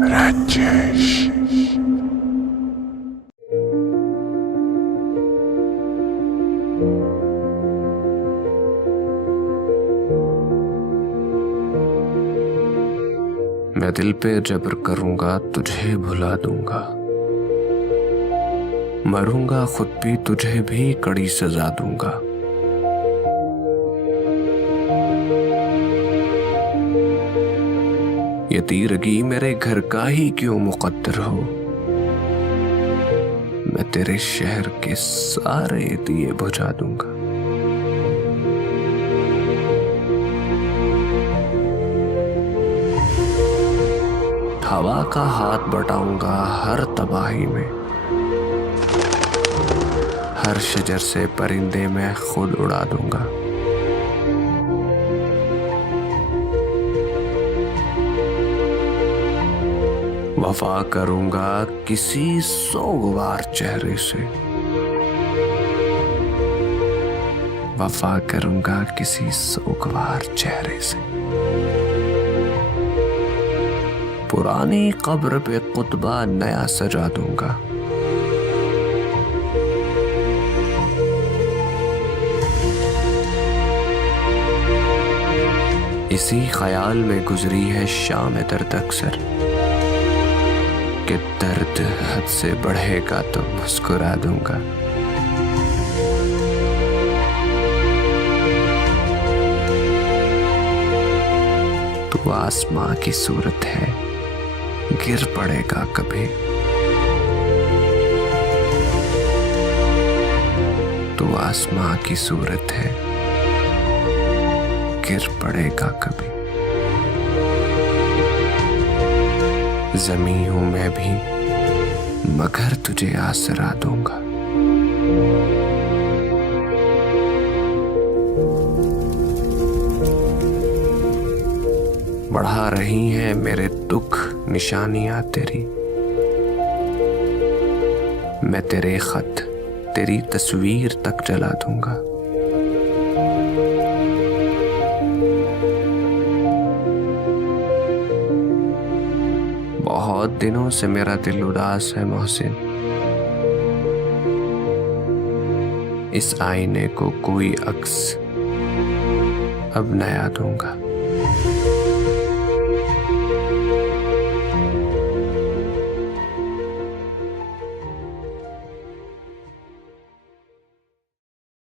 राजेश। मैं दिल पे जबर करूंगा, तुझे भुला दूंगा। मरूंगा खुद भी, तुझे भी कड़ी सजा दूंगा। ये तीरगी मेरे घर का ही क्यों मुकद्दर हो, मैं तेरे शहर के सारे दिए बुझा दूंगा। हवा का हाथ बटाऊंगा हर तबाही में, हर शजर से परिंदे मैं खुद उड़ा दूंगा। वफा करूंगा किसी सोगवार चेहरे से, वफा करूंगा किसी सोगवार चेहरे से। पुरानी कब्र पे कुतबा नया सजा दूंगा। इसी ख्याल में गुजरी है शाम दर्द अक्सर, कि दर्द हद से बढ़ेगा तो मुस्कुरा दूंगा। तू आसमां की सूरत है, गिर पड़ेगा कभी। तू आसमां की सूरत है, गिर पड़ेगा कभी। ज़मीं हूं मैं भी, मगर तुझे आसरा दूंगा। बढ़ा रही हैं मेरे दुख निशानियां तेरी, मैं तेरे खत तेरी तस्वीर तक जला दूंगा। बहुत दिनों से मेरा दिल उदास है मोहसिन, इस आईने को कोई अक्स अब नया दूंगा।